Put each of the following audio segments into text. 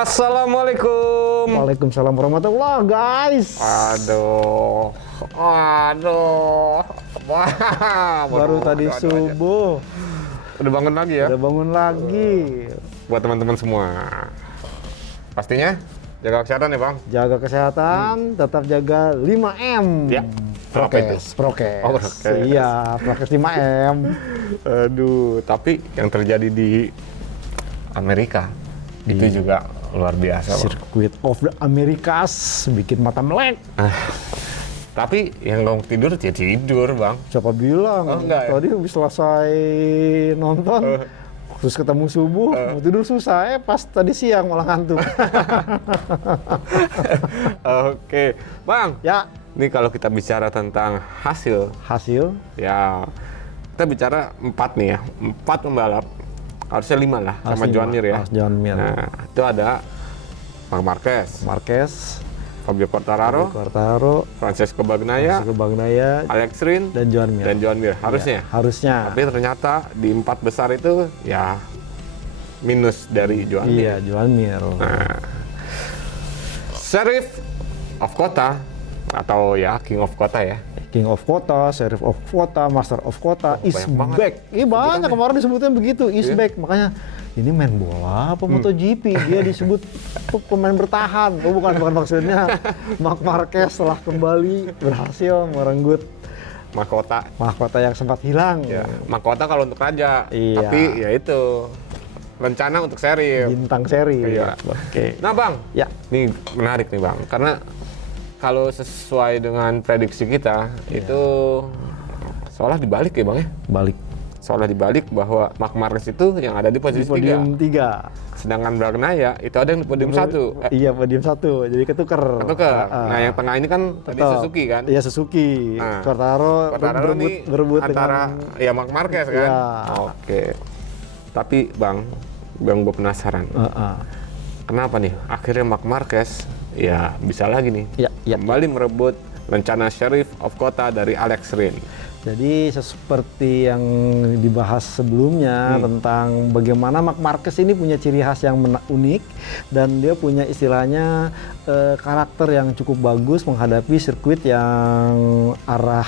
Assalamualaikum. Waalaikumsalam warahmatullahi guys. Aduh. Wah, Baru tadi subuh. Udah bangun lagi ya? Udah bangun lagi. Buat teman-teman semua. Pastinya jaga kesehatan ya, Bang. Jaga kesehatan, tetap jaga 5M. Ya. Apa itu? Prokes. Oh, prokes. Iya, prokes 5M. Aduh, tapi yang terjadi di Amerika itu juga luar biasa, Bang. Circuit of the Americas bikin mata melek. Tapi yang gak tidur ya tidur, Bang. Siapa bilang? Oh, enggak ya? Tadi habis selesai nonton, terus ketemu subuh, mau tidur susah. Pas tadi siang malah ngantuk. Oke, Bang. Ya, Ini kalau kita bicara tentang hasil, ya kita bicara 4 nih ya, 4 pembalap. Harusnya 5 lah, sama Harusnya Joan lima. Mir ya. Harus Joan Mir. Nah, itu ada Marc Marquez, Fabio Quartararo, Francesco Bagnaia, Alex Rins, dan Joan Mir. Harusnya. Ya, harusnya. Tapi ternyata di 4 besar itu ya minus dari Joan Mir. Iya, Joan Mir. Nah, Sheriff of Kota atau ya King of Kota ya. King of Kota, Sheriff of Kota, Master of Kota, is banyak back. Iya banyak kemarin disebutnya begitu, is back. Makanya ini main bola apa MotoGP? Dia disebut pemain bertahan. Oh bukan maksudnya. Marc Marquez telah kembali berhasil merenggut mahkota yang sempat hilang. Ya, mahkota kalau untuk raja, Iya. tapi ya itu rencana untuk sheriff. Bintang seri. Iya. Oke. Nah, Bang, Ya. ini menarik nih, Bang, karena kalau sesuai dengan prediksi kita itu seolah dibalik ya, Bang ya. Seolah dibalik bahwa Marc Marquez itu yang ada di posisi 3. Podium 3. Sedangkan Bagnaia itu ada yang di podium 1. Iya, podium 1. Jadi ketuker. Nah, yang tengah ini kan tadi Tetap. Suzuki kan? Iya, Suzuki. Nah, Quartararo ini berebut antara ya Marc Marquez kan? Iya. Oke. Tapi Bang gue penasaran. Kenapa nih akhirnya Marc Marquez ya bisa lagi nih kembali merebut rencana Sheriff of Kota dari Alex Rins. Jadi seperti yang dibahas sebelumnya tentang bagaimana Marc Marquez ini punya ciri khas yang unik dan dia punya istilahnya karakter yang cukup bagus menghadapi sirkuit yang arah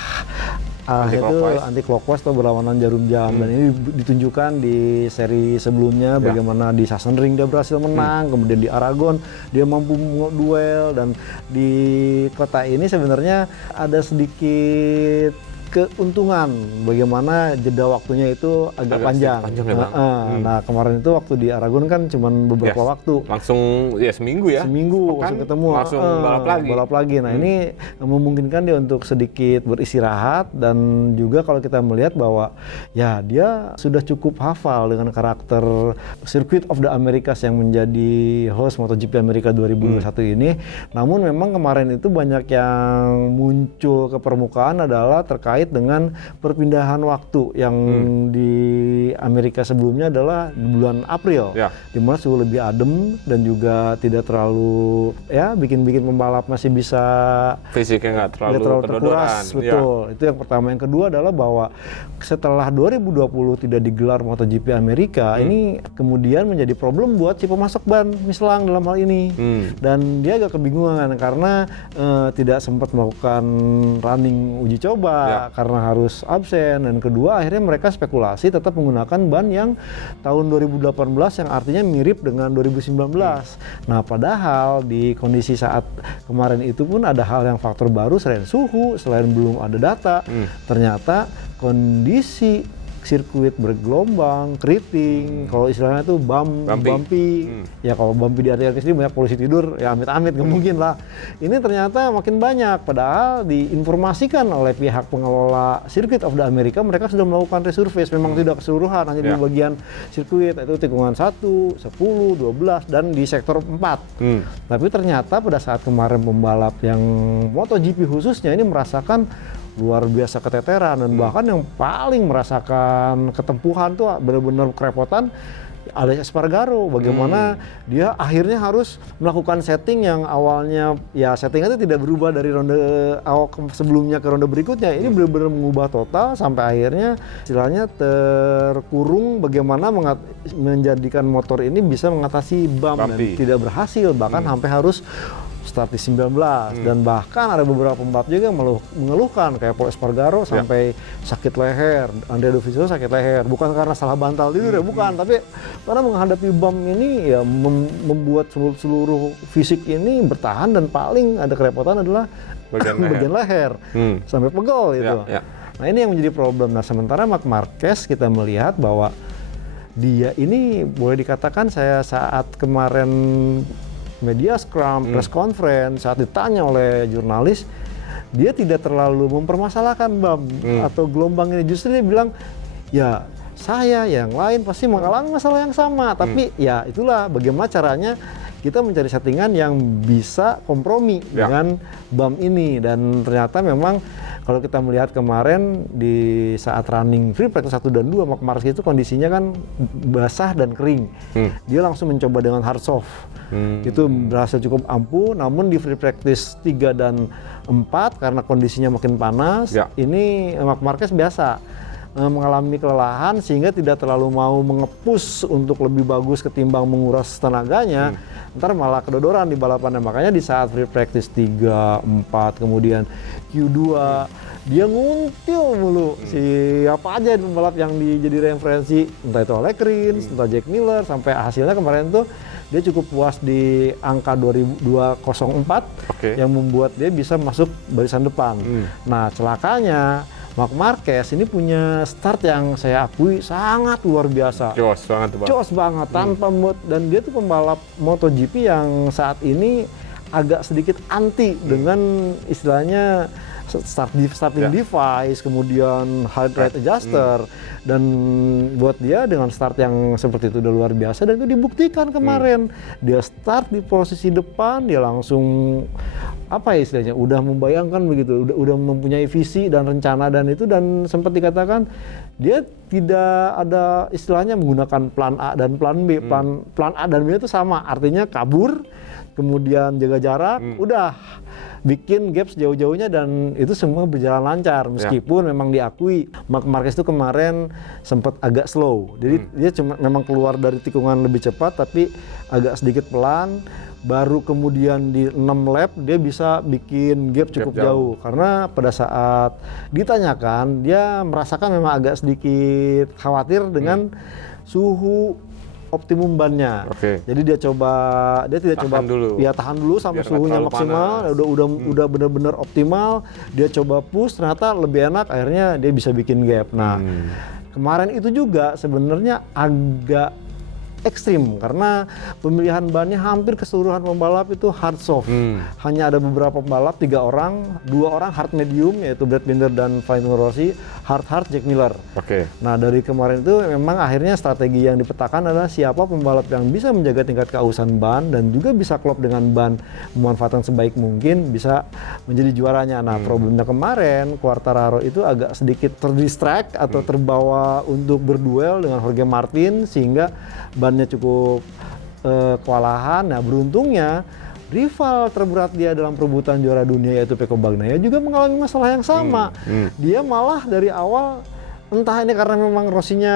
itu anti-clockwise atau berlawanan jarum jam. Dan ini ditunjukkan di seri sebelumnya bagaimana di Sachsenring dia berhasil menang, kemudian di Aragon dia mampu duel, dan di kota ini sebenarnya ada sedikit keuntungan bagaimana jeda waktunya itu agak panjang ya, Bang. Nah kemarin itu waktu di Aragon kan cuma beberapa waktu, langsung ya seminggu langsung ketemu, langsung balap lagi. Nah ini memungkinkan dia untuk sedikit beristirahat, dan juga kalau kita melihat bahwa ya dia sudah cukup hafal dengan karakter Circuit of the Americas yang menjadi host MotoGP Amerika 2021 ini. Namun memang kemarin itu banyak yang muncul ke permukaan adalah terkait dengan perpindahan waktu yang di Amerika sebelumnya adalah di bulan April, di mana suhu lebih adem dan juga tidak terlalu bikin pembalap masih bisa fisiknya nggak terlalu terkuras. Betul. Itu yang pertama. Yang kedua adalah bahwa setelah 2020 tidak digelar MotoGP Amerika, ini kemudian menjadi problem buat si pemasok ban Michelin dalam hal ini. Dan dia agak kebingungan karena tidak sempat melakukan running uji coba karena harus absen, dan kedua akhirnya mereka spekulasi tetap menggunakan ban yang tahun 2018 yang artinya mirip dengan 2019. Nah padahal di kondisi saat kemarin itu pun ada hal yang faktor baru selain suhu, selain belum ada data, ternyata kondisi sirkuit bergelombang, keriting, kalau istilahnya itu bumpy. Ya kalau bumpy di area sini banyak polisi tidur, ya amit-amit nggak mungkin lah. Ini ternyata makin banyak, padahal diinformasikan oleh pihak pengelola Circuit of the America, mereka sudah melakukan resurface, memang tidak keseluruhan, hanya di bagian sirkuit, itu tikungan 1, 10, 12, dan di sektor 4. Tapi ternyata pada saat kemarin pembalap yang MotoGP khususnya ini merasakan luar biasa keteteran, dan bahkan yang paling merasakan ketempuhan tuh benar-benar kerepotan Aleix Espargaro. Bagaimana dia akhirnya harus melakukan setting yang awalnya ya settingnya itu tidak berubah dari ronde awal sebelumnya ke ronde berikutnya. Ini benar-benar mengubah total sampai akhirnya istilahnya terkurung bagaimana menjadikan motor ini bisa mengatasi bump dan tidak berhasil, bahkan sampai harus start di 19 dan bahkan ada beberapa pembalap juga yang mengeluhkan kayak Pol Espargaro sampai sakit leher, Andrea Dovizioso sakit leher, bukan karena salah bantal tidur ya, bukan, tapi karena menghadapi bump ini ya membuat seluruh fisik ini bertahan, dan paling ada kerepotan adalah bagian leher sampai pegel itu. Nah ini yang menjadi problem. Nah sementara Marc Marquez kita melihat bahwa dia ini boleh dikatakan saya saat kemarin media scrum, press conference, saat ditanya oleh jurnalis, dia tidak terlalu mempermasalahkan bump atau gelombang ini. Justru dia bilang, ya saya yang lain pasti mengalami masalah yang sama, tapi ya itulah bagaimana caranya kita mencari settingan yang bisa kompromi dengan bump ini. Dan ternyata memang kalau kita melihat kemarin di saat running free practice 1 dan 2, Marc Marquez itu kondisinya kan basah dan kering. Dia langsung mencoba dengan hard soft. Itu berhasil cukup ampuh, namun di free practice 3 dan 4 karena kondisinya makin panas, ini Marc Marquez biasa mengalami kelelahan sehingga tidak terlalu mau mengepus untuk lebih bagus ketimbang menguras tenaganya. Ntar malah kedodoran di balapannya. Makanya di saat free practice 3, 4, kemudian Q2 dia nguntil mulu siapa aja pembalap yang jadi referensi, entah itu Alex Rins, entah Jack Miller, sampai hasilnya kemarin tuh dia cukup puas di angka 204 yang membuat dia bisa masuk barisan depan. Nah celakanya Marc Marquez ini punya start yang saya akui sangat luar biasa. Jos banget tanpa mood, dan dia tuh pembalap MotoGP yang saat ini agak sedikit anti dengan istilahnya starting device, kemudian heart rate adjuster, dan buat dia dengan start yang seperti itu udah luar biasa, dan itu dibuktikan kemarin. Dia start di posisi depan, dia langsung apa ya istilahnya, udah membayangkan begitu, udah mempunyai visi dan rencana, dan itu, dan sempat dikatakan dia tidak ada istilahnya menggunakan plan A dan plan B. Plan A dan B itu sama, artinya kabur, kemudian jaga jarak, udah bikin gap sejauh-jauhnya, dan itu semua berjalan lancar. Meskipun memang diakui Marc Marquez itu kemarin sempat agak slow, jadi dia cuma memang keluar dari tikungan lebih cepat tapi agak sedikit pelan. Baru kemudian di 6 lap dia bisa bikin gap cukup jauh. Karena pada saat ditanyakan dia merasakan memang agak sedikit khawatir dengan suhu optimum bannya. Jadi dia tidak coba dulu. Ya tahan dulu sampai suhunya maksimal, udah benar-benar optimal. Dia coba push, ternyata lebih enak, akhirnya dia bisa bikin gap. Nah, kemarin itu juga sebenarnya agak ekstrim karena pemilihan bannya hampir keseluruhan pembalap itu hard soft. Hanya ada beberapa pembalap, 3 orang, 2 orang hard medium, yaitu Brad Binder dan Valentino Rossi, hard Jack Miller. Nah dari kemarin itu memang akhirnya strategi yang dipetakan adalah siapa pembalap yang bisa menjaga tingkat keausan ban dan juga bisa klop dengan ban, memanfaatkan sebaik mungkin, bisa menjadi juaranya. Nah problemnya kemarin Quartararo itu agak sedikit terdistract atau terbawa untuk berduel dengan Jorge Martin sehingga bannya cukup kewalahan. Nah beruntungnya rival terberat dia dalam perebutan juara dunia yaitu Pecco Bagnaia juga mengalami masalah yang sama. Dia malah dari awal, entah ini karena memang Rossinya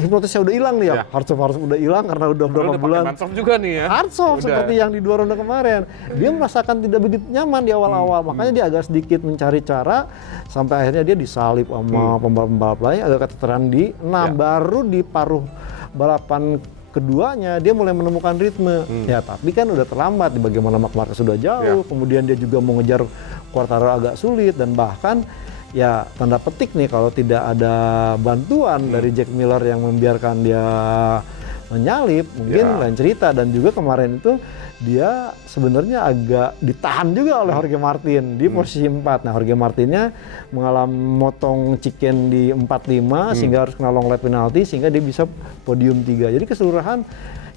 hipnotisnya udah hilang nih ya, hard soft udah hilang karena udah berapa bulan hard soft juga nih ya, hard soft seperti yang di 2 ronde kemarin. Dia merasakan tidak begitu nyaman di awal-awal, makanya dia agak sedikit mencari cara sampai akhirnya dia disalip sama pembalap-pembalap lain, agak keteteran di 6. Baru di paruh balapan keduanya dia mulai menemukan ritme. Ya tapi kan udah terlambat, di bagaimana Marc Marquez sudah jauh, kemudian dia juga mau ngejar Quartararo agak sulit, dan bahkan ya tanda petik nih kalau tidak ada bantuan dari Jack Miller yang membiarkan dia menyalip, mungkin lain cerita. Dan juga kemarin itu dia sebenarnya agak ditahan juga oleh Jorge Martin di posisi 4. Nah Jorge Martinnya mengalami motong chicken di 45 sehingga harus kena long lap penalti sehingga dia bisa podium 3. Jadi keseluruhan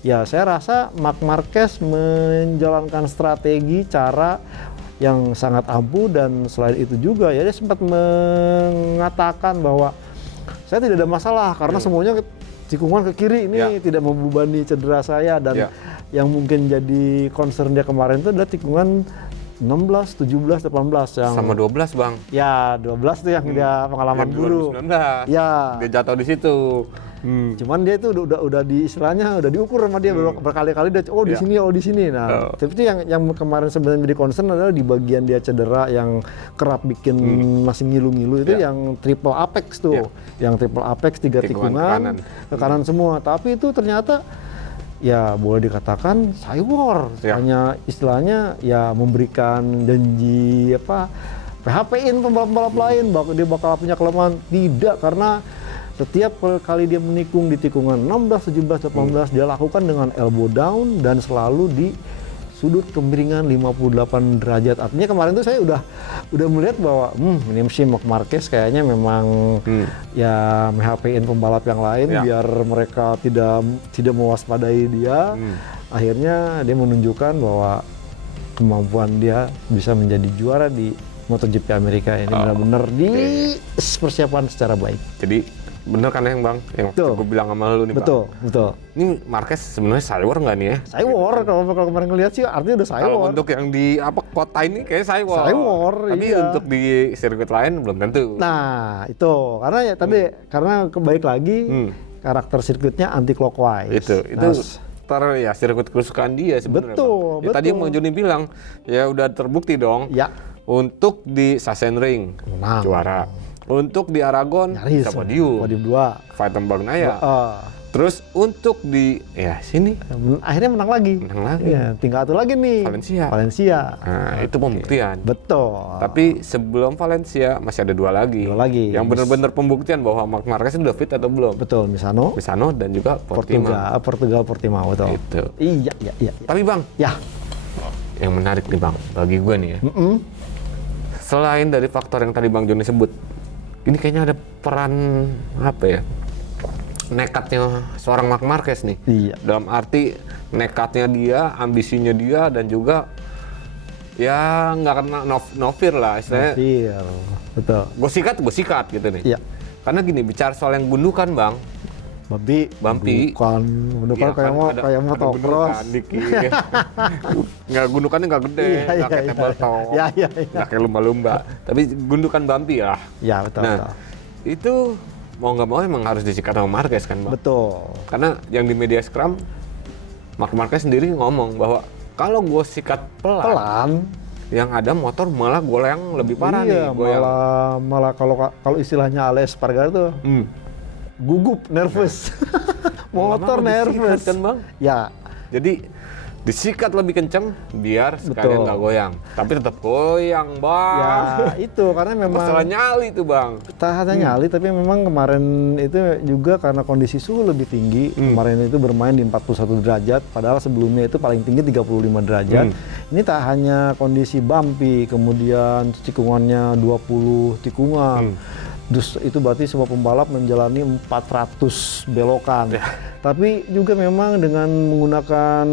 ya saya rasa Marc Marquez menjalankan strategi cara yang sangat ampuh, dan selain itu juga ya dia sempat mengatakan bahwa saya tidak ada masalah karena semuanya tikungan ke kiri ini tidak membebani cedera saya, dan yang mungkin jadi concern dia kemarin itu adalah tikungan 16, 17, 18 yang sama 12 Bang. Ya, 12 tuh yang dia pengalaman buruk. 2019. Ya. Dia jatuh di situ. Cuman dia itu udah di istilahnya udah diukur sama dia berkali-kali dia di sini di sini. Nah, tapi itu yang kemarin sebenarnya menjadi concern adalah di bagian dia cedera yang kerap bikin masih ngilu-ngilu itu yang triple apex tuh. Yang triple apex 3 tikungan ke kanan semua. Tapi itu ternyata ya boleh dikatakan cywar, hanya istilahnya ya memberikan janji PHP-in pembalap-pembalap lain, dia bakal punya kelemahan. Tidak, karena setiap kali dia menikung di tikungan 16, 17, 18 dia lakukan dengan elbow down dan selalu di sudut kemiringan 58 derajat. Artinya kemarin tuh saya udah melihat bahwa ini si Marc Marquez kayaknya memang ya PHP-in pembalap yang lain biar mereka tidak mewaspadai dia. Akhirnya dia menunjukkan bahwa kemampuan dia bisa menjadi juara di MotoGP Amerika ini benar-benar dipersiapkan secara baik. Jadi bener kan yang Bang, yang gue bilang sama lu nih Bang. Betul. Ini Marquez sebenarnya cywar nggak nih ya? Cywar, kalau kemarin ngeliat sih artinya udah cywar. Kalau untuk yang di kota ini kayaknya cywar. Cywar, tapi untuk di sirkuit lain belum tentu. Nah itu, karena ya tadi karena kebalik lagi karakter sirkuitnya anti clockwise. Itu ya sirkuit kesukaan dia sebenarnya. Betul. Tadi yang Bang Joni bilang ya udah terbukti dong. Ya. Untuk di Sachsenring juara. Untuk di Aragon bisa podium 2. Fighter Bagnaia. Terus untuk di sini akhirnya menang lagi. Ya, tinggal satu lagi nih. Valencia. Nah, itu pembuktian. Betul. Tapi sebelum Valencia masih ada 2 lagi. Yang benar-benar pembuktian bahwa Marc Marquez udah fit atau belum. Betul, Misano dan juga Portugal Portimao betul. Itu. Iya. Tapi Bang, yang menarik nih Bang, bagi gue nih ya. Selain dari faktor yang tadi Bang Joni sebut, ini kayaknya ada peran nekatnya seorang Marc Marquez nih. Iya. Dalam arti nekatnya dia, ambisinya dia, dan juga ya nggak kena no fear lah istilahnya. Betul. Gue sikat gitu nih. Iya. Karena gini, bicara soal yang gundukan Bang. Bumpy. Gundukan kayak mau tokros. Nggak gundukannya nggak gede, nggak kayak tebal tok, nggak kayak lumba-lumba. Tapi gundukan bumpy lah. Ya betul. Itu mau nggak mau emang harus disikat sama Marquez kan Bang? Betul. Karena yang di media scrum, Marc Marquez sendiri ngomong bahwa kalau gue sikat pelan, yang ada motor malah goyang lebih parah nih. Malah kalau istilahnya Ale Espargaro tuh gugup, nervous. Motor nervous kan Bang? Ya. Jadi disikat lebih kenceng biar sekalian nggak goyang, tapi tetap goyang Bang. Ya itu karena memang masalah nyali tuh Bang. Tak hanya nyali, tapi memang kemarin itu juga karena kondisi suhu lebih tinggi. Kemarin itu bermain di 41 derajat, padahal sebelumnya itu paling tinggi 35 derajat. Ini tak hanya kondisi bumpy, kemudian tikungannya 20 tikungan. Dus itu berarti semua pembalap menjalani 400 belokan. Tapi juga memang dengan menggunakan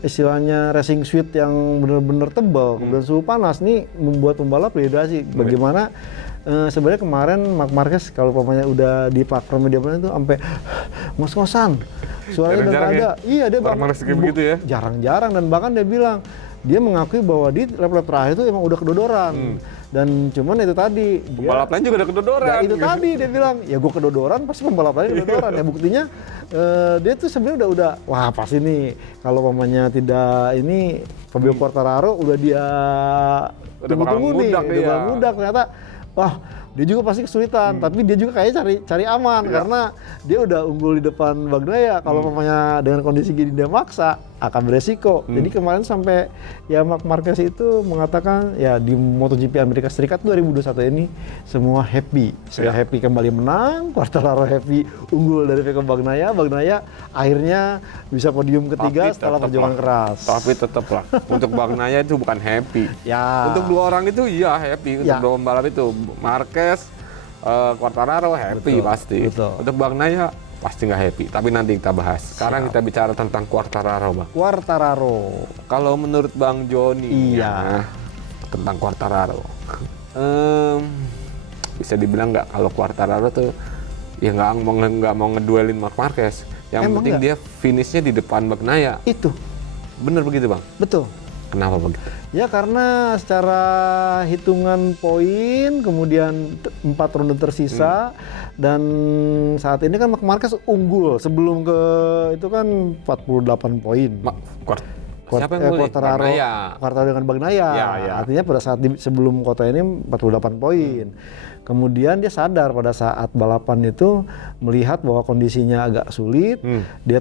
istilahnya racing suit yang benar-benar tebal, kemudian suhu panas nih membuat pembalap dehidrasi. Bagaimana sebenarnya kemarin Marc Marquez kalau pemainnya udah di platform media itu sampai ngos-ngosan. Suaranya udah ada. Iya, dia begitu ya. Jarang-jarang, dan bahkan dia bilang dia mengakui bahwa di lap-lap terakhir itu emang udah kedodoran. Dan cuman itu tadi pembalap lain juga udah kedodoran. Ya itu tadi dia bilang, ya gue kedodoran pasti pembalap lain kedodoran. Ya buktinya dia tuh sebenarnya udah wah pasti nih kalau pemainnya tidak ini Fabio Quartararo udah dia tunggu-tunggu nih, udah mudah ternyata wah dia juga pasti kesulitan, tapi dia juga kayaknya cari aman karena dia udah unggul di depan Bagnaia. Kalau pemainnya dengan kondisi gini dia maksa akan beresiko. Jadi kemarin sampai ya Marc Marquez itu mengatakan ya di MotoGP Amerika Serikat 2021 ini semua happy. Saya happy kembali menang, Quartararo happy unggul dari Pecco Bagnaia. Bagnaia akhirnya bisa podium ketiga setelah perjuangan keras. Tapi tetaplah untuk Bagnaia itu bukan happy. Ya. Untuk 2 orang itu iya happy, untuk 2 pembalap itu Marquez, Quartararo happy pasti. Untuk Bagnaia pasti nggak happy, tapi nanti kita bahas. Sekarang kita bicara tentang Quartararo Bang. Quartararo. Kalau menurut Bang Joni, tentang Quartararo. Bisa dibilang nggak kalau Quartararo tuh ya nggak mau ngeduelin Marc Marquez. Yang penting dia finishnya di depan Bagnaia. Itu. Bener begitu Bang? Betul. Kenapa begitu? Ya karena secara hitungan poin, kemudian 4 ronde tersisa, dan saat ini kan Marc Marquez unggul sebelum ke itu kan 48 poin. Siapa yang boleh? Quartararo dengan Bagnaia. Ya. Artinya pada saat sebelum kota ini 48 poin. Kemudian dia sadar pada saat balapan itu melihat bahwa kondisinya agak sulit. Dia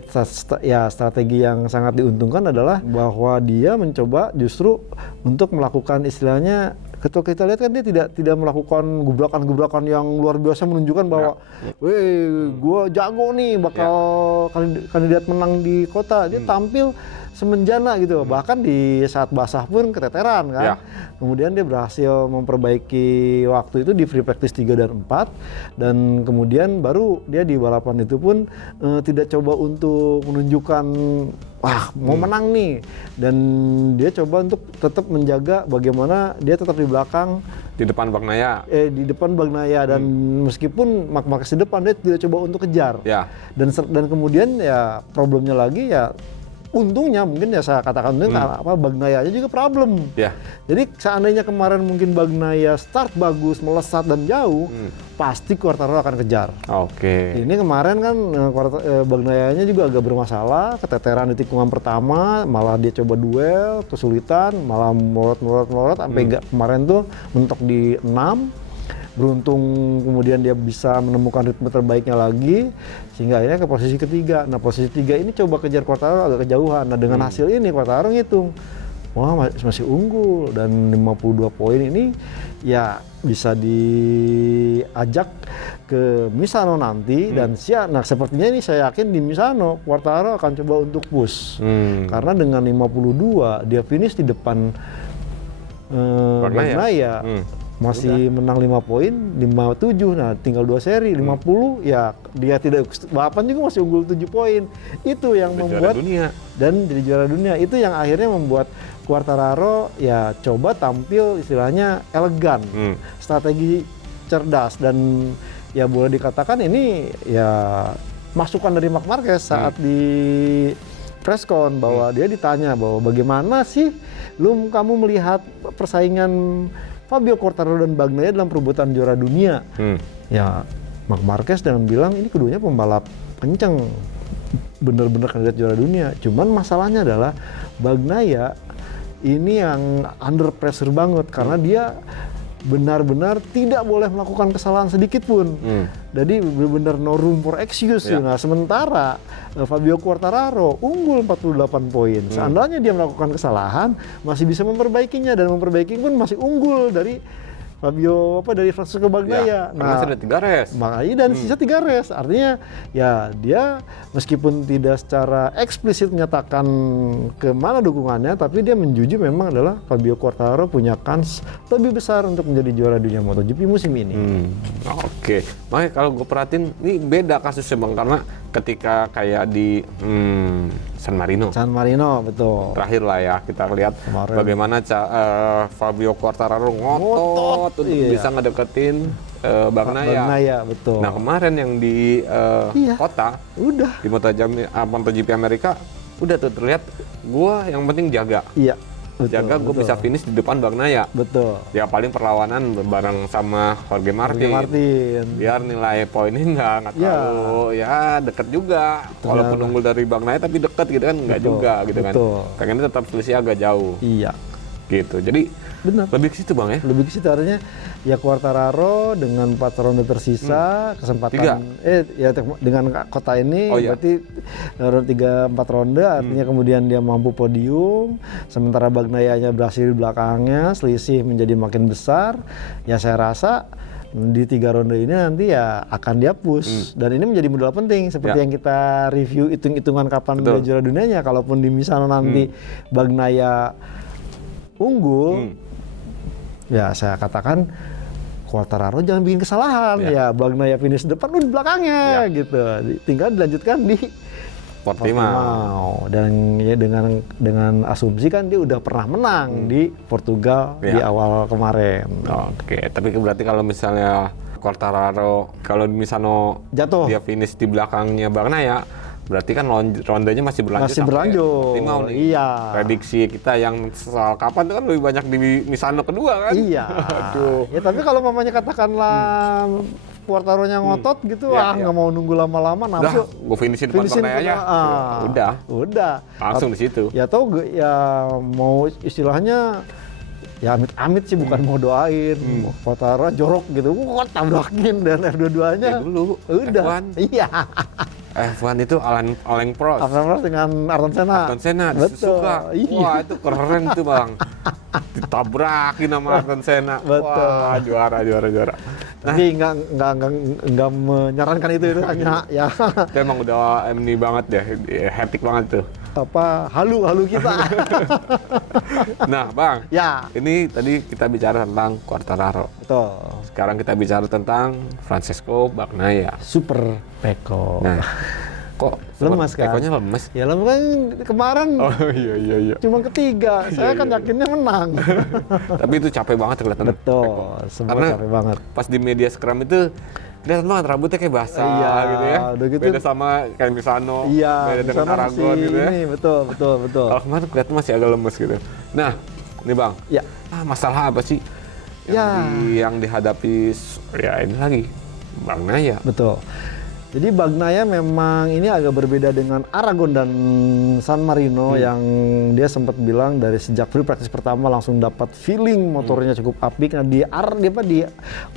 strategi yang sangat diuntungkan adalah bahwa dia mencoba justru untuk melakukan istilahnya, ketika kita lihat kan dia tidak melakukan gebrakan-gebrakan yang luar biasa menunjukkan bahwa weh gue jago nih bakal kandidat menang di kota. Dia tampil semenjana gitu, bahkan di saat basah pun keteteran kan. Kemudian dia berhasil memperbaiki waktu itu di free practice 3 dan 4, dan kemudian baru dia di balapan itu pun tidak coba untuk menunjukkan wah mau menang nih, dan dia coba untuk tetap menjaga bagaimana dia tetap di belakang di depan Bagnaia. Di depan Bagnaia, dan meskipun Marc Marquez di depan dia tidak coba untuk kejar. Dan kemudian ya problemnya lagi ya, untungnya mungkin ya saya katakan Bagnaia aja juga problem. Jadi seandainya kemarin mungkin Bagnaia start bagus, melesat dan jauh, pasti Quartararo akan kejar. Ini kemarin kan Bagnaia-nya juga agak bermasalah, keteteran di tikungan pertama, malah dia coba duel, kesulitan, malah melorot sampai kemarin tuh mentok di 6. Beruntung kemudian dia bisa menemukan ritme terbaiknya lagi, sehingga akhirnya ke posisi ketiga. Nah posisi 3 ini coba kejar Quartararo agak kejauhan. Nah dengan hasil ini Quartararo ngitung, wah masih unggul, dan 52 poin ini ya bisa diajak ke Misano nanti. Dan nah sepertinya ini saya yakin di Misano Quartararo akan coba untuk push, karena dengan 52 dia finish di depan Bagnaia. Masih menang 5 poin, 57, nah tinggal 2 seri, 50, ya dia tidak, balapan juga masih unggul 7 poin. Itu yang membuat, dan jadi juara dunia, itu yang akhirnya membuat Quartararo ya coba tampil istilahnya elegan, strategi cerdas, dan ya boleh dikatakan ini ya masukan dari Marc Marquez saat di presscon, bahwa dia ditanya bahwa bagaimana sih kamu melihat persaingan Fabio Quartararo dan Bagnaia dalam perebutan juara dunia. Ya Marc Marquez dengan bilang ini keduanya pembalap kenceng, bener-bener kandidat juara dunia. Cuman masalahnya adalah Bagnaia ini yang under pressure banget, karena dia benar-benar tidak boleh melakukan kesalahan sedikit pun. Jadi benar-benar no room for excuse. Nah, sementara Fabio Quartararo unggul 48 poin. Seandainya dia melakukan kesalahan, masih bisa memperbaikinya, dan memperbaiki pun masih unggul dari dari Francesco Bagnaia. Nah, masih ada 3 race. Makanya dan sisa 3 race. Artinya ya dia meskipun tidak secara eksplisit menyatakan kemana dukungannya, tapi dia menjuju memang adalah Fabio Quartararo punya kans lebih besar untuk menjadi juara dunia MotoGP musim ini. Makanya kalau gue perhatiin ini beda kasusnya Bang, karena ketika kayak di San Marino betul. Terakhir lah ya kita lihat bagaimana Fabio Quartararo ngotot untuk bisa ngedeketin Bagnaia. Betul. Nah kemarin yang di kota, di MotoGP Amerika, udah tuh terlihat gua yang penting jaga. Jaga gue bisa finish di depan Bagnaia. Betul. Ya paling perlawanan bareng sama Jorge Martin. Biar nilai poinnya nggak terlalu ya deket juga. Walaupun unggul dari Bagnaia tapi deket gitu kan, nggak juga gitu kan. Pengennya tetap selisih agak jauh. Gitu. Jadi benar. Lebih ke situ Bang ya? Lebih ke situ, artinya ya Quartararo dengan 4 ronde tersisa, kesempatan dengan kota ini berarti 3-4 ronde, artinya kemudian dia mampu podium, sementara Bagnaia-nya berhasil di belakangnya, selisih menjadi makin besar. Ya saya rasa di 3 ronde ini nanti ya akan dia push, dan ini menjadi modal penting seperti yang kita review hitung-hitungan kapan dia juara dunianya. Kalaupun di misalnya nanti Bagnaia unggul, ya saya katakan Quartararo jangan bikin kesalahan. Ya Bagnaia finish depan, lu di belakangnya gitu. Tinggal dilanjutkan di Portimao. Dan ya dengan asumsi kan dia udah pernah menang di Portugal di awal kemarin. Oke, tapi berarti kalau misalnya Quartararo, kalau Misano jatuh, dia finish di belakangnya Bagnaia, berarti kan rondenya masih berlanjut. Masih berlanjut. Portimao nih. Iya. Prediksi kita yang soal kapan itu kan lebih banyak di Misano kedua kan. Iya. Aduh. Ya tapi kalau mamanya katakanlah Quartaro-nya ngotot gitu, nggak mau nunggu lama-lama, nafsu. Gue finishin depan Bagnaia aja. Udah. Langsung di situ. Ya tau ya mau istilahnya ya amit-amit sih, bukan mau doain. Quartaro jorok gitu, tabrakin dan F22-nya. Dulu. Udah. F1. Iya. F1 itu Alain Prost. Alain Prost dengan Ayrton Senna. Ayrton Senna suka. Iya. Wah, itu keren tuh, Bang. Ditabrakin sama Ayrton Senna. Betul. Wah, juara. Tapi nggak menyarankan itu hanya ya. Itu emang udah ini banget deh, hectic banget tuh. Halu kita. Nah, Bang. Ya. Ini tadi kita bicara tentang Quartararo. Betul. Sekarang kita bicara tentang Francesco Bagnaia. Super Pecco. Nah, kok lemas kan? Pecconya lemes? Ya lemes kan kemarin. Oh iya. Cuma ketiga. Saya kan yakinnya menang. Tapi itu capek banget kelihatan. Betul. Semua karena capek banget. Pas di media scrum itu kelihatan banget rambutnya kayak basah gitu ya. Gitu. Beda sama kayak Misano. Beda dengan Aragon gitu ya. Ini betul. Kalau kemarin kelihatan masih agak lemes gitu. Nah, nih Bang. Ya. Masalah apa sih yang dihadapi ya ini lagi Bagnaia? Betul. Jadi Bagnaia memang ini agak berbeda dengan Aragon dan San Marino yang dia sempat bilang dari sejak free practice pertama langsung dapat feeling motornya cukup apik. Nah di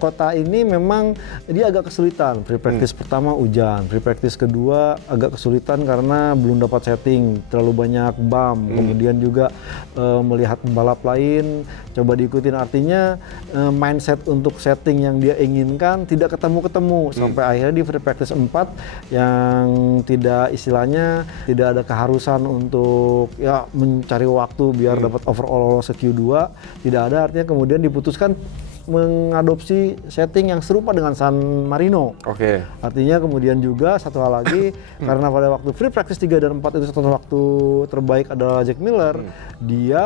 kota ini memang dia agak kesulitan. Free practice pertama hujan, free practice kedua agak kesulitan karena belum dapat setting, terlalu banyak bump. Kemudian juga melihat pembalap lain coba diikutin, artinya mindset untuk setting yang dia inginkan tidak ketemu sampai akhirnya di free practice 4 yang tidak istilahnya tidak ada keharusan untuk ya mencari waktu biar dapat overall ke Q2, tidak ada, artinya kemudian diputuskan mengadopsi setting yang serupa dengan San Marino. Oke. Artinya kemudian juga satu hal lagi karena pada waktu free practice 3 dan 4 itu satu waktu terbaik adalah Jack Miller, dia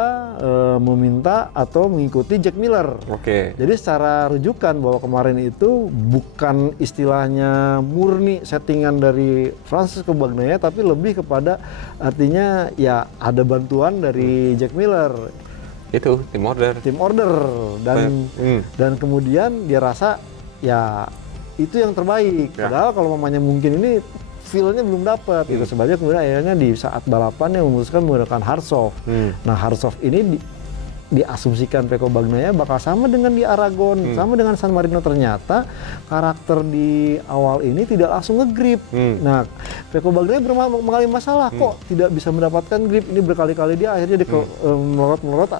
meminta atau mengikuti Jack Miller. Oke. Jadi secara rujukan bahwa kemarin itu bukan istilahnya murni settingan dari Francesco Bagnaia, tapi lebih kepada artinya ya ada bantuan dari Jack Miller. Itu tim order dan kemudian dia rasa ya itu yang terbaik. Padahal kalau mamanya mungkin ini feel-nya belum dapat gitu, sebabnya kemudian akhirnya di saat balapan yang memutuskan menggunakan hard soft. Nah hard soft ini diasumsikan Pecco Bagnaia bakal sama dengan di Aragon, sama dengan San Marino, ternyata karakter di awal ini tidak langsung nge-grip. Nah, Pecco Bagnaia mengalami masalah, kok tidak bisa mendapatkan grip. Ini berkali-kali dia akhirnya melorot,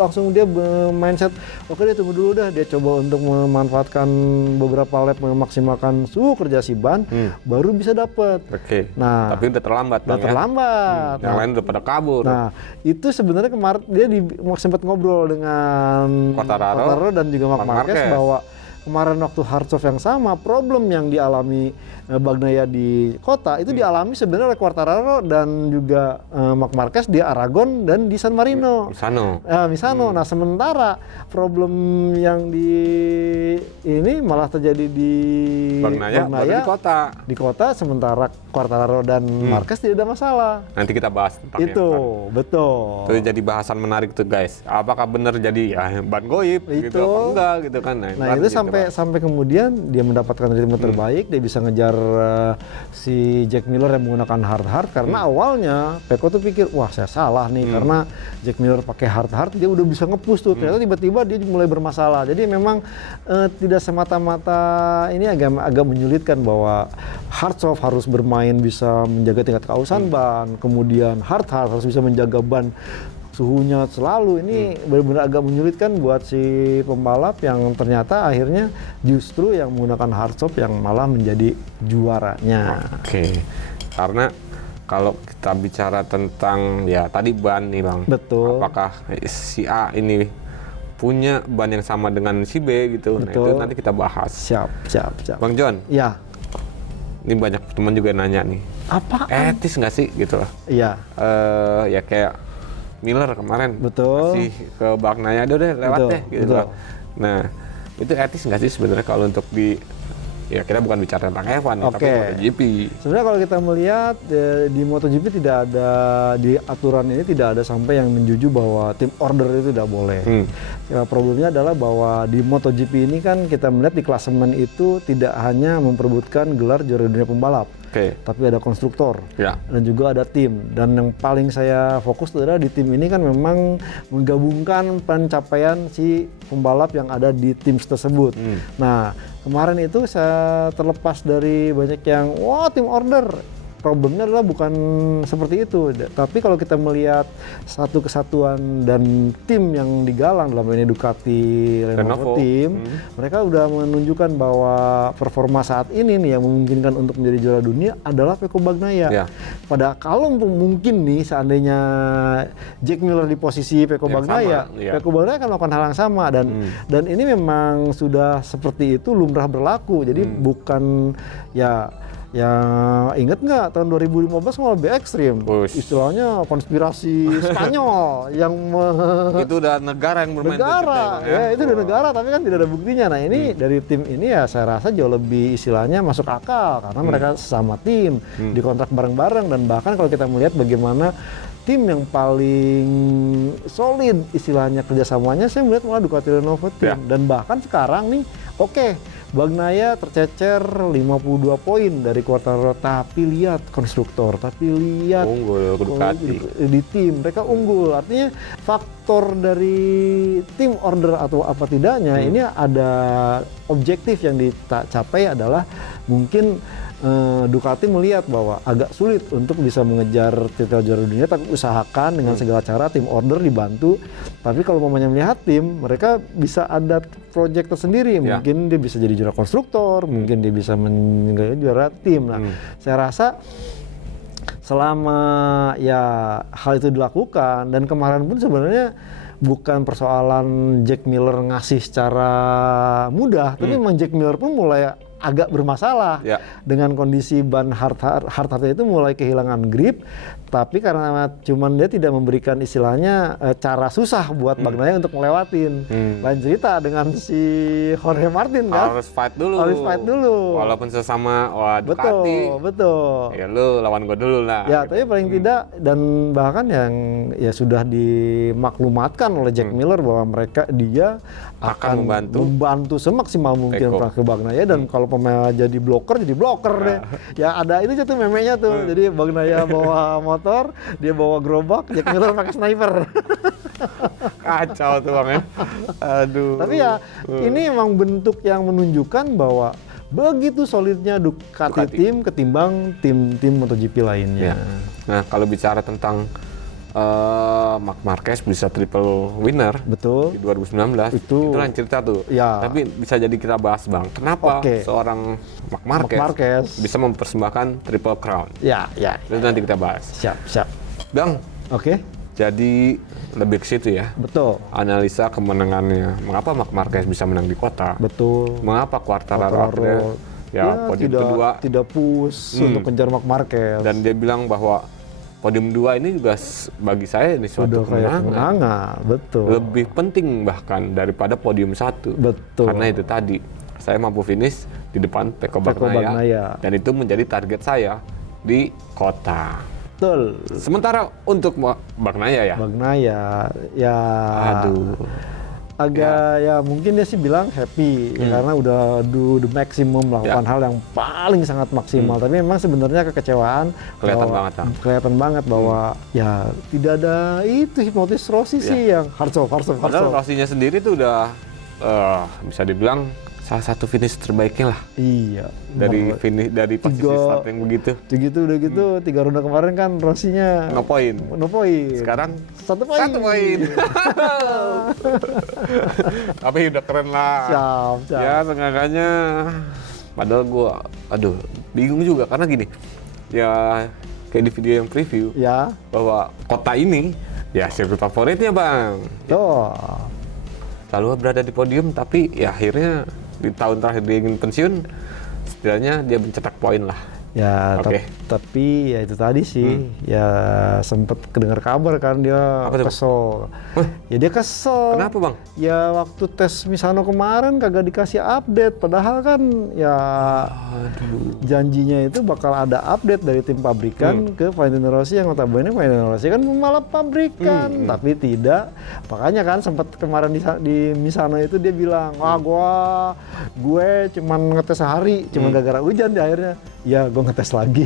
langsung dia mindset, oke dia tunggu dulu dah, dia coba untuk memanfaatkan beberapa lap memaksimalkan suhu kerja si ban, baru bisa dapat. Oke. Nah, tapi udah terlambat. Yang lain udah pada kabur. Nah, itu sebenarnya kemarin dia sempat ngobrol dengan Quartararo dan juga Marc Marquez bahwa kemarin waktu hard soft yang sama, problem yang dialami Bagnaia di kota itu dialami sebenarnya oleh Quartararo dan juga Marc Marquez di Aragon dan di San Marino. Misano. Nah, sementara problem yang ini malah terjadi di Bagnaia di kota, sementara Quartararo dan Marquez tidak ada masalah. Nanti kita bahas tentang itu. Betul. Itu jadi bahasan menarik tuh guys. Apakah benar jadi ban goib gitu apa enggak gitu kan? Nah itu sampai kemudian dia mendapatkan ritme terbaik, dia bisa ngejar si Jack Miller yang menggunakan hard karena awalnya Pecco tuh pikir wah saya salah nih karena Jack Miller pakai hard dia udah bisa nge-push tuh, ternyata tiba-tiba dia mulai bermasalah. Jadi memang tidak semata-mata ini agak menyulitkan bahwa hard soft harus bermain bisa menjaga tingkat keausan ban, kemudian hard harus bisa menjaga ban suhunya selalu. Ini benar-benar agak menyulitkan buat si pembalap yang ternyata akhirnya justru yang menggunakan hard soft yang malah menjadi juaranya. Oke. Karena kalau kita bicara tentang ya tadi ban nih Bang. Betul. Apakah si A ini punya ban yang sama dengan si B gitu. Betul. Nah, itu nanti kita bahas. Siap. Bang John. Ya. Ini banyak teman juga nanya nih. apaan? Etis nggak sih gitu loh. Iya. Ya kayak Miller kemarin. Betul. Kasih ke Bagnaia udah lewat Betul. deh gitu. Betul. Bang. Nah, itu etis nggak sih sebenarnya kalau untuk ya kita bukan bicara tentang F1 ya, tapi MotoGP. Sebenarnya kalau kita melihat di MotoGP tidak ada, di aturan ini tidak ada sampai yang menjuju bahwa tim order itu tidak boleh. Ya, problemnya adalah bahwa di MotoGP ini kan kita melihat di klasemen itu tidak hanya memperebutkan gelar juara dunia pembalap, tapi ada konstruktor dan juga ada tim. Dan yang paling saya fokus adalah di tim ini kan memang menggabungkan pencapaian si pembalap yang ada di tim tersebut. Nah, kemarin itu saya terlepas dari banyak yang wah tim order, problemnya adalah bukan seperti itu. Tapi kalau kita melihat satu kesatuan dan tim yang digalang dalam ini Ducati Lenovo tim, mereka udah menunjukkan bahwa performa saat ini nih yang memungkinkan untuk menjadi juara dunia adalah Pecco Bagnaia. Pada kalau mungkin nih seandainya Jack Miller di posisi Pecco Bagnaia, Pecco Bagnaia akan melakukan hal yang sama dan ini memang sudah seperti itu lumrah berlaku. Jadi bukan ya inget nggak tahun 2015 malah lebih ekstrim. Istilahnya konspirasi Spanyol yang itu udah negara yang bermain itu udah negara tapi kan tidak ada buktinya. Nah ini dari tim ini ya saya rasa jauh lebih istilahnya masuk akal karena mereka sesama tim dikontrak bareng-bareng. Dan bahkan kalau kita melihat bagaimana tim yang paling solid istilahnya kerjasamanya, saya melihat malah Ducati Lenovo tim. Dan bahkan sekarang nih Bagnaia tercecer 52 poin dari Quartararo, tapi lihat konstruktor, tapi lihat unggul di tim, mereka unggul. Artinya faktor dari tim order atau apa tidaknya ini ada objektif yang dicapai adalah mungkin Ducati melihat bahwa agak sulit untuk bisa mengejar titel juara dunia, tapi usahakan dengan segala cara tim order dibantu. Tapi kalau mamanya melihat tim, mereka bisa ada proyek tersendiri. Mungkin dia bisa jadi juara konstruktor, mungkin dia bisa menjadi juara tim. Nah, saya rasa selama ya hal itu dilakukan, dan kemarin pun sebenarnya bukan persoalan Jack Miller ngasih secara mudah, tapi memang Jack Miller pun mulai agak bermasalah dengan kondisi ban hard-hardnya itu mulai kehilangan grip. Tapi karena cuman dia tidak memberikan istilahnya cara susah buat Bagnaia untuk melewatin. Lain cerita dengan si Jorge Martin kan. Harus fight dulu. Walaupun sesama Ducati. Betul. Ya lu lawan gue dulu lah. Ya, tapi paling tidak, dan bahkan yang ya sudah dimaklumatkan oleh Jack Miller bahwa dia akan membantu semaksimal mungkin Pecco Bagnaia. Dan kalau pemain jadi bloker deh. Ya ada itu tuh memenya tuh. Jadi Bagnaia bawa motor, dia bawa gerobak, Jack Miller pakai sniper. Kacau tuh Bang ya. Aduh. Tapi ya ini memang bentuk yang menunjukkan bahwa begitu solidnya Ducati tim ketimbang tim-tim MotoGP lainnya. Nah, kalau bicara tentang Marc Marquez bisa triple winner di 2019 itu lain cerita tuh. Tapi bisa jadi kita bahas Bang, kenapa seorang Marc Marquez bisa mempersembahkan triple crown. Itu nanti kita bahas. Siap. Bang, jadi lebih ke situ ya. Betul. Analisa kemenangannya. Mengapa Marc Marquez bisa menang di kota? Betul. Mengapa Quartararo podium kedua tidak push untuk kejar Marc Marquez. Dan dia bilang bahwa podium 2 ini juga bagi saya ini suatu kemenangan. Betul. Lebih penting bahkan daripada podium 1. Betul. Karena itu tadi, saya mampu finish di depan Pecco Bagnaia. Dan itu menjadi target saya di kota. Betul. Sementara untuk Bagnaia ya agak ya mungkin dia sih bilang happy karena udah do the maximum, melakukan hal yang paling sangat maksimal. Tapi memang sebenarnya kekecewaan kelihatan banget bahwa ya tidak ada itu hipnotis Rossi sih yang hard soft. Padahal Rossinya sendiri tuh udah bisa dibilang salah satu finish terbaiknya lah. Iya. Dari posisi start yang begitu. Udah gitu 3 ronde kemarin kan Rossinya no point. Sekarang 1 poin. Tapi udah keren lah. Siap. Ya seenggaknya. Padahal gua bingung juga karena gini. Ya kayak di video yang preview. Bahwa kota ini ya sirkuit favoritnya Bang. Selalu berada di podium, tapi ya akhirnya di tahun terakhir dia ingin pensiun, setidaknya dia mencetak poin lah. Ya, tapi ya itu tadi sih, ya sempet kedengar kabar kan dia kesel. Ya dia kesel. Kenapa bang? Ya waktu tes Misano kemarin kagak dikasih update, padahal kan ya janjinya itu bakal ada update dari tim pabrikan ke Valentino Rossi, yang notabene Valentino Rossi kan pembalap pabrikan, tapi tidak. Makanya kan sempat kemarin di Misano itu dia bilang, wah gue cuman ngetes sehari, cuman gara-gara hujan di akhirnya. Ya, gue ngetes lagi.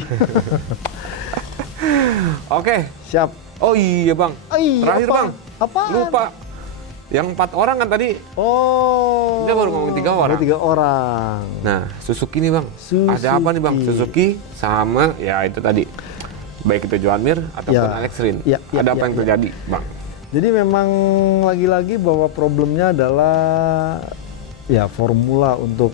Oke, siap. Oh iya bang, terakhir apa? Bang, Apaan? Lupa. Yang 4 orang kan tadi. Oh. Dia baru ngomong 3 orang. 3 orang. Nah, Suzuki nih bang. Suzuki. Ada apa nih bang? Suzuki sama ya itu tadi. Baik itu Joan Mir ataupun Alex Rins. Ada apa yang terjadi bang? Jadi memang lagi-lagi bahwa problemnya adalah ya formula untuk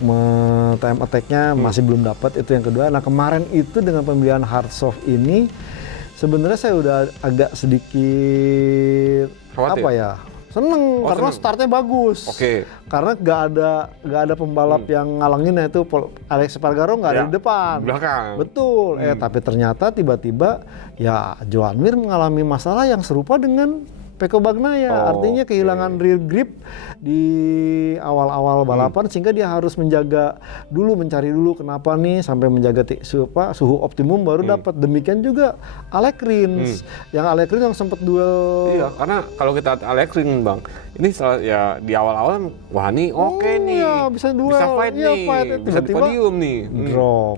time attack-nya masih belum dapat, itu yang kedua. Nah kemarin itu dengan pembelian hard soft ini sebenarnya saya udah agak sedikit khawatir. Apa ya, seneng karena startnya bagus. Karena nggak ada pembalap yang ngalangin, yaitu Alex Espargaro nggak ada di depan. Belakang. Betul. Tapi ternyata tiba-tiba ya Joan Mir mengalami masalah yang serupa dengan Pecco Bagnaia, artinya kehilangan rear grip di awal-awal balapan, sehingga dia harus mencari dulu kenapa nih, sampai menjaga suhu optimum baru dapat. Demikian juga Alex Rins, yang sempat duel. Iya, karena kalau kita Alex Rins bang, ini ya di awal-awal wah nih nih, ya, bisa duel, bisa fight nih, bisa di podium nih, drop.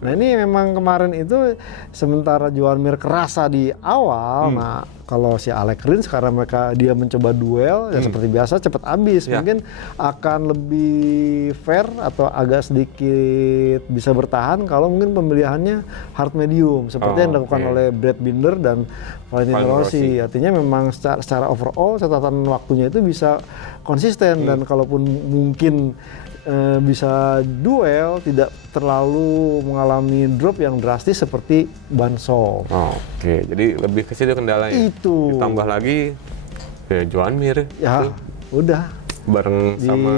Nah ini memang kemarin itu sementara Joan Mir kerasa di awal, nah kalau si Alex Rins karena dia mencoba duel, ya seperti biasa cepat habis, mungkin akan lebih fair atau agak sedikit bisa bertahan kalau mungkin pemilihannya hard medium, seperti yang dilakukan oleh Brad Binder dan Valentino Rossi. Artinya memang secara overall catatan waktunya itu bisa konsisten, dan kalaupun mungkin bisa duel, tidak terlalu mengalami drop yang drastis seperti ban soft. Oke, jadi lebih ke situ kendalanya. Itu. Ditambah lagi ya Joan Mir. Ya, udah. Bareng sama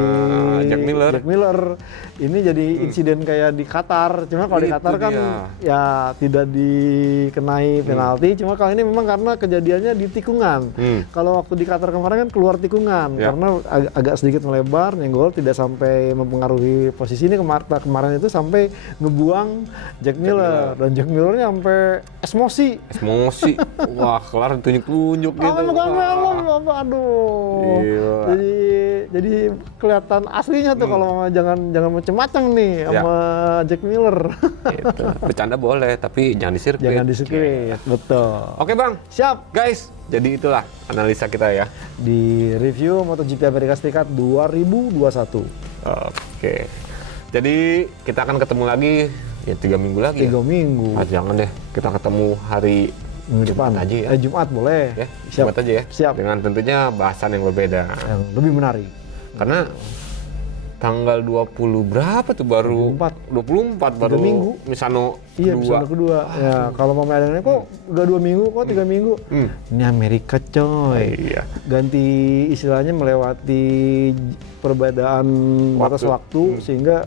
Jack Miller. Ini jadi insiden kayak di Qatar. Cuma kalau di Qatar kan ya tidak dikenai penalti. Cuma kalau ini memang karena kejadiannya di tikungan. Kalau waktu di Qatar kemarin kan keluar tikungan karena agak sedikit melebar, nyenggol, tidak sampai mempengaruhi posisi. Ini kemarin itu sampai ngebuang Jack Miller. Dan Jack Millernya sampai emosi. Wah, kelar tunjuk-tunjuk gitu. Aduh. Jadi kelihatan aslinya tuh kalau jangan macem-macem nih sama Jack Miller. Gitu. Bercanda boleh, tapi jangan di sirkuit. Jangan di sirkuit, betul. Oke bang, siap guys. Jadi itulah analisa kita ya di review MotoGP Amerika Serikat 2021. Oke. Jadi kita akan ketemu lagi ya 3 minggu lagi. 3 minggu. Jangan deh, kita ketemu hari Jumat aja ya. Jumat boleh. Ya, Jumat aja ya. Siap. Dengan tentunya bahasan yang berbeda. Yang lebih menarik. Karena tanggal 20 berapa tuh baru 24 baru minggu. Misano kedua. Ya, kalau mau medannya kok udah 2 minggu, kok 3 minggu. Ini Amerika coy. Iya. Ganti istilahnya melewati perbedaan batas waktu sehingga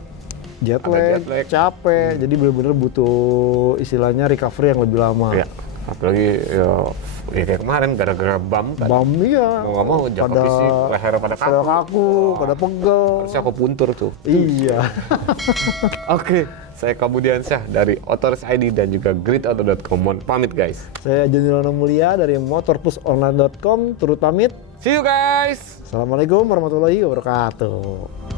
jet lag, capek. Jadi benar-benar butuh istilahnya recovery yang lebih lama. Iya. Apalagi ya kayak kemarin gara-gara bam kan. Iya. Mau nggak mau jaga fisik, leher pada kaku. Pada pegel. Harusnya aku puntur tuh. Iya. Oke, saya Kabudiansyah dari Otoris ID dan juga gridauto.com. Mohon pamit guys. Saya Jonilano Mulia dari motorplusonline.com turut pamit. See you guys. Assalamualaikum warahmatullahi wabarakatuh.